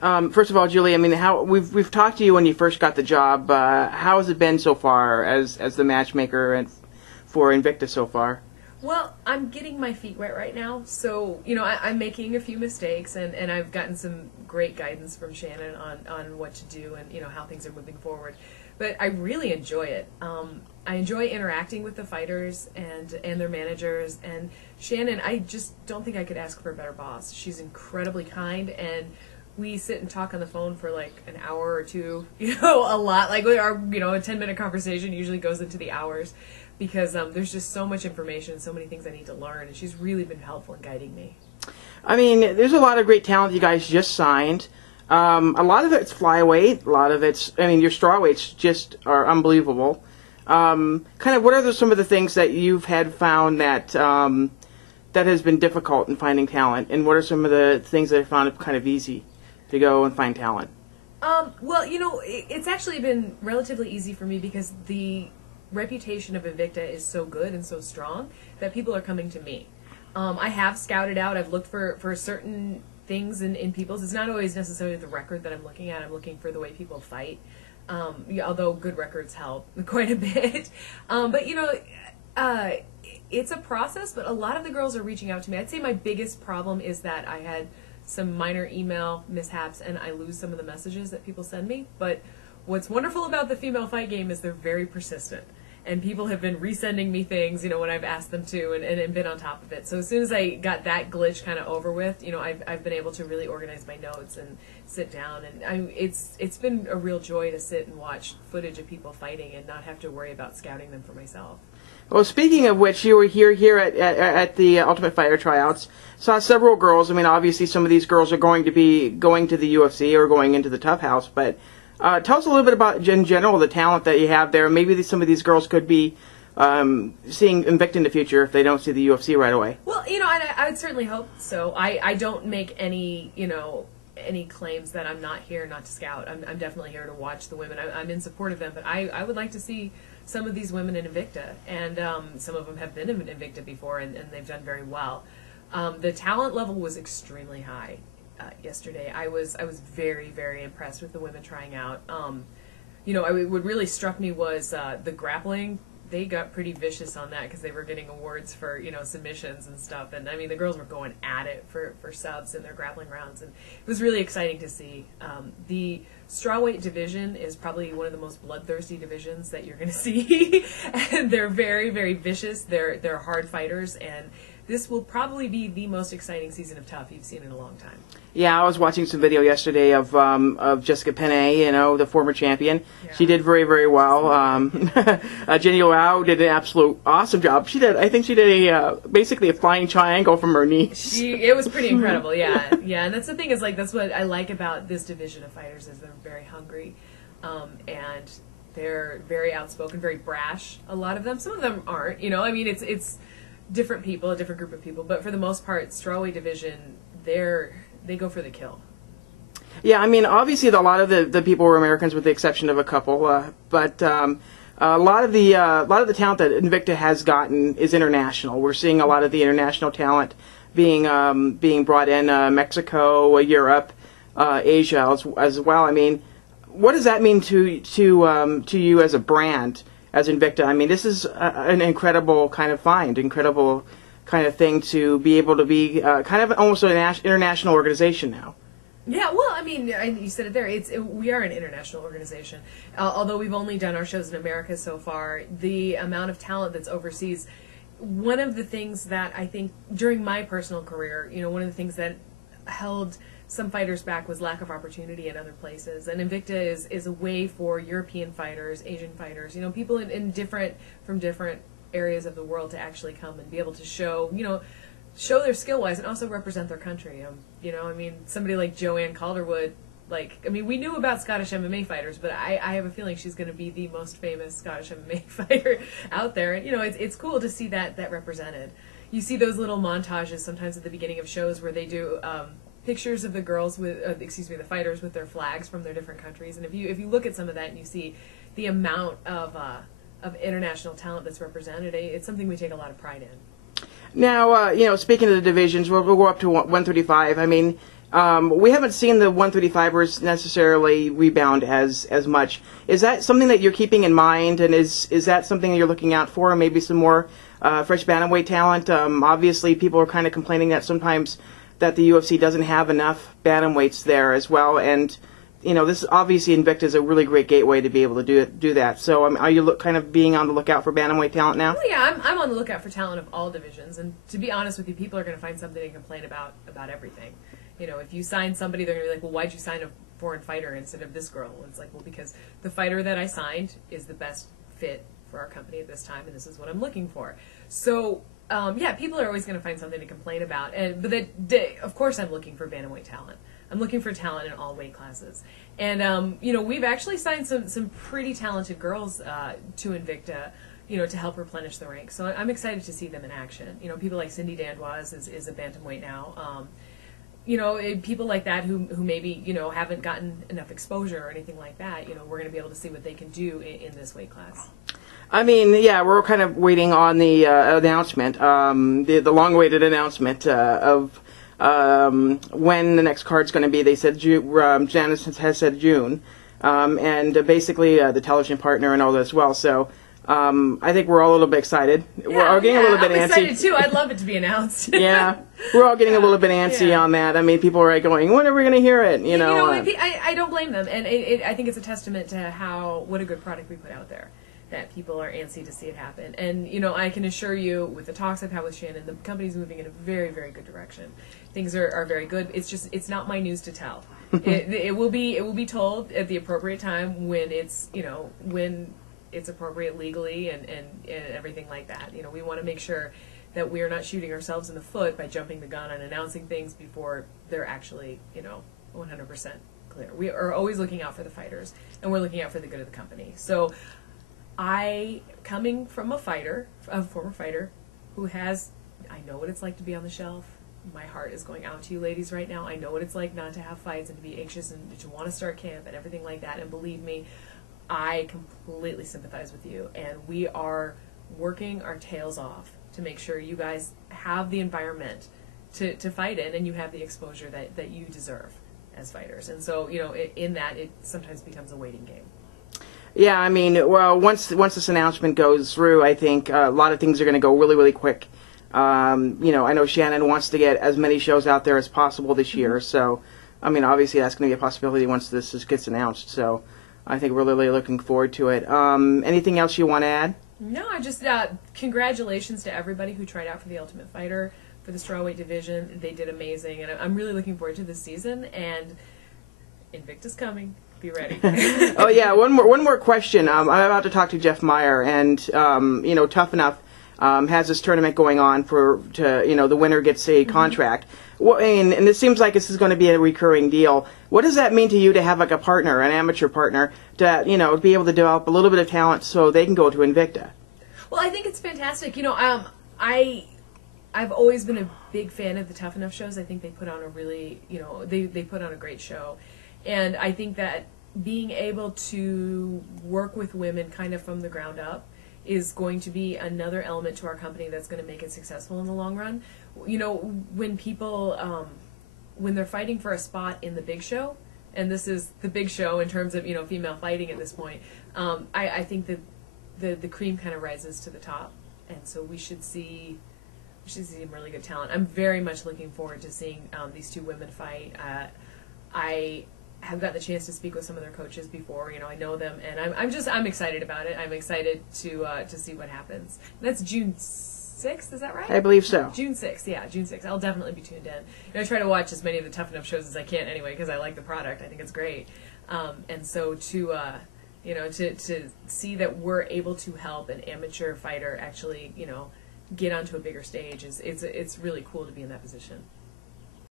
First of all, Julie, I mean, how we've talked to you when you first got the job. How has it been so far as the matchmaker and for Invicta so far? Well, I'm getting my feet wet right now, so I'm making a few mistakes, and I've gotten some great guidance from Shannon on what to do and how things are moving forward. But I really enjoy it. I enjoy interacting with the fighters and their managers, and Shannon, I just don't think I could ask for a better boss. She's incredibly kind, and we sit and talk on the phone for like an hour or two, a lot. Like our, a 10-minute conversation usually goes into the hours because there's just so much information, so many things I need to learn, and she's really been helpful in guiding me. I mean, there's a lot of great talent you guys just signed. A lot of it's flyweight, a lot of it's, I mean, your strawweights just are unbelievable. Kind of what are some of the things that you've had found that that has been difficult in finding talent, and what are some of the things that I found kind of easy to go and find talent? Well, it's actually been relatively easy for me because the reputation of Invicta is so good and so strong that people are coming to me. I have scouted out, I've looked for certain things in people's. It's not always necessarily the record that I'm looking at. I'm looking for the way people fight, although good records help quite a bit. But, it's a process, but a lot of the girls are reaching out to me. I'd say my biggest problem is that I had some minor email mishaps and I lose some of the messages that people send me. But what's wonderful about the female fight game is they're very persistent. And people have been resending me things, when I've asked them to, and been on top of it. So as soon as I got that glitch kind of over with, I've been able to really organize my notes and sit down. And it's been a real joy to sit and watch footage of people fighting and not have to worry about scouting them for myself. Well, speaking of which, you were here at the Ultimate Fighter tryouts. Saw several girls. I mean, obviously some of these girls are going to be going to the UFC or going into the Tough House, but tell us a little bit about, in general, the talent that you have there. Maybe some of these girls could be seeing Invicta in the future if they don't see the UFC right away. Well, I would certainly hope so. I don't make any, any claims that I'm not here not to scout. I'm definitely here to watch the women. I'm in support of them, but I would like to see some of these women in Invicta, and some of them have been in Invicta before, and they've done very well. The talent level was extremely high. Yesterday, I was very, very impressed with the women trying out. What really struck me was the grappling. They got pretty vicious on that because they were getting awards for submissions and stuff. And I mean, the girls were going at it for subs in their grappling rounds, and it was really exciting to see. The strawweight division is probably one of the most bloodthirsty divisions that you're going to see, and they're very, very vicious. They're hard fighters, and this will probably be the most exciting season of Tough you've seen in a long time. Yeah, I was watching some video yesterday of Jessica Penne, the former champion. Yeah. She did very, very well. Jenny Lau did an absolute awesome job. I think she did basically a flying triangle from her knees. It was pretty incredible, yeah. And that's the thing is, that's what I like about this division of fighters is they're very hungry, and they're very outspoken, very brash. A lot of them. Some of them aren't. I mean, it's different people, a different group of people, but for the most part, strawweight division, they go for the kill. Yeah, I mean, obviously a lot of the people were Americans with the exception of a couple, but a lot of the talent that Invicta has gotten is international. We're seeing a lot of the international talent being brought in, Mexico, Europe, Asia as well. I mean, what does that mean to you as a brand? As Invicta, I mean, this is an incredible kind of find, incredible kind of thing to be able to be kind of almost an international organization now. Yeah, well, I mean, you said it there. We are an international organization. Although we've only done our shows in America so far, the amount of talent that's overseas, one of the things that I think during my personal career, one of the things that held some fighters back was lack of opportunity in other places, and Invicta is a way for European fighters, Asian fighters, people from different areas of the world to actually come and be able to show their skill wise and also represent their country. I mean, somebody like Joanne Calderwood, we knew about Scottish MMA fighters, but I have a feeling she's going to be the most famous Scottish MMA fighter out there, and it's cool to see that represented. You see those little montages sometimes at the beginning of shows where they do pictures of the girls the fighters with their flags from their different countries, and if you look at some of that and you see the amount of international talent that's represented, it's something we take a lot of pride in. Now, speaking of the divisions, we'll go up to 135. I mean, We haven't seen the 135ers necessarily rebound as much. Is that something that you're keeping in mind, and is that something that you're looking out for? Maybe some more fresh bantamweight talent. Obviously, people are kind of complaining that sometimes that the UFC doesn't have enough bantamweights there as well, and this obviously Invicta is a really great gateway to be able to do that. So are you kind of being on the lookout for bantamweight talent now? Well, yeah, I'm on the lookout for talent of all divisions, and to be honest with you, people are going to find something to complain about everything. If you sign somebody, they're going to be like, well, why'd you sign a foreign fighter instead of this girl? And it's like, well, because the fighter that I signed is the best fit for our company at this time, and this is what I'm looking for. So, yeah, people are always going to find something to complain about. But of course I'm looking for bantamweight talent. I'm looking for talent in all weight classes. And, we've actually signed some pretty talented girls to Invicta, to help replenish the ranks. So I'm excited to see them in action. People like Cindy Dandoise is a bantamweight now. People like that who maybe, haven't gotten enough exposure or anything like that, we're going to be able to see what they can do in this weight class. I mean, yeah, we're kind of waiting on the announcement, the long-awaited announcement of when the next card's going to be. They said Janice has said June, and basically the television partner and all that as well. So I think we're all a little bit excited. We're all getting a little bit I'm antsy. excited too. I'd love it to be announced. Yeah, we're all getting a little bit antsy on that. I mean, people are going, when are we going to hear it? I don't blame them, and I think it's a testament to what a good product we put out there, that people are antsy to see it happen. And I can assure you, with the talks I've had with Shannon, the company's moving in a very, very good direction. Things are very good. It's not my news to tell. it will be told at the appropriate time when it's appropriate legally and everything like that. We want to make sure that we are not shooting ourselves in the foot by jumping the gun on announcing things before they're actually 100% clear. We are always looking out for the fighters, and we're looking out for the good of the company. So coming from a former fighter who I know what it's like to be on the shelf. My heart is going out to you ladies right now. I know what it's like not to have fights and to be anxious and to want to start camp and everything like that. And believe me, I completely sympathize with you. And we are working our tails off to make sure you guys have the environment to fight in, and you have the exposure that you deserve as fighters. And so, in that, it sometimes becomes a waiting game. Yeah, I mean, well, once this announcement goes through, I think a lot of things are going to go really, really quick. I know Shannon wants to get as many shows out there as possible this year, so, I mean, obviously that's going to be a possibility once this gets announced, so I think we're really looking forward to it. Anything else you want to add? No, I just, congratulations to everybody who tried out for the Ultimate Fighter, for the strawweight division. They did amazing, and I'm really looking forward to this season, and Invicta's coming. Be ready. Oh yeah, one more question. I'm about to talk to Jeff Meyer, and Tough Enough has this tournament going on the winner gets a contract. Well, and it seems like this is going to be a recurring deal. What does that mean to you to have like a partner, an amateur partner, to be able to develop a little bit of talent so they can go to Invicta? Well, I think it's fantastic. I've always been a big fan of the Tough Enough shows. I think they put on a really, they put on a great show. And I think that being able to work with women kind of from the ground up is going to be another element to our company that's going to make it successful in the long run. When people, when they're fighting for a spot in the big show, and this is the big show in terms of, female fighting at this point, I think that the cream kind of rises to the top. And so we should see some really good talent. I'm very much looking forward to seeing these two women fight. I have gotten the chance to speak with some of their coaches before. I know them, and I'm excited about it. I'm excited to see what happens. That's June 6th, is that right? I believe so. June 6th, yeah, June 6th. I'll definitely be tuned in. I try to watch as many of the Tough Enough shows as I can anyway, because I like the product. I think it's great. And so to see that we're able to help an amateur fighter actually, get onto a bigger stage it's really cool to be in that position.